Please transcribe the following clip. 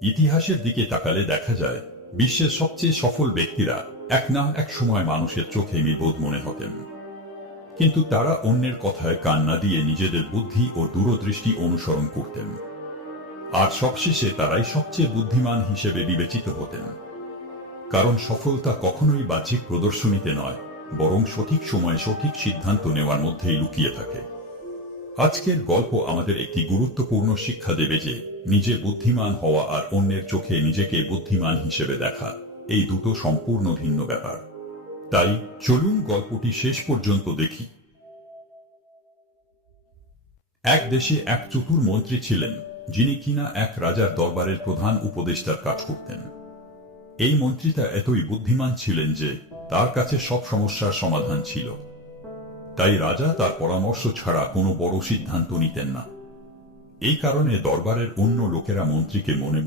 ইতিহাসের দিকে তাকালে দেখা যায় বিশ্বের সবচেয়ে সফল ব্যক্তিরা এক না এক সময় মানুষের চোখে নির্বোধ মনে হতেন, কিন্তু তারা অন্যের কথায় কান না দিয়ে নিজেদের বুদ্ধি ও দূরদৃষ্টি অনুসরণ করতেন। আর সবশেষে তারাই সবচেয়ে বুদ্ধিমান হিসেবে বিবেচিত হতেন। কারণ সফলতা কখনোই বাহ্যিক প্রদর্শনীতে নয়, বরং সঠিক সময়ে সঠিক সিদ্ধান্ত নেওয়ার মধ্যেই লুকিয়ে থাকে। আজকের গল্প আমাদের একটি গুরুত্বপূর্ণ শিক্ষা দেবে যে নিজে বুদ্ধিমান হওয়া আর অন্যের চোখে নিজেকে বুদ্ধিমান হিসেবে দেখা, এই দুটো সম্পূর্ণ ভিন্ন ব্যাপার। তাই চলুন গল্পটি শেষ পর্যন্ত দেখি। এক দেশে এক চতুর মন্ত্রী ছিলেন, যিনি কিনা এক রাজার দরবারের প্রধান উপদেষ্টার কাজ করতেন। এই মন্ত্রীটা এতই বুদ্ধিমান ছিলেন যে তার কাছে সব সমস্যার সমাধান ছিল। তাই রাজা তার পরামর্শ ছাড়া কোনো বড় সিদ্ধান্ত নিতেন না। এই কারণে দরবারের অন্য লোকেরা মন্ত্রীকে মনে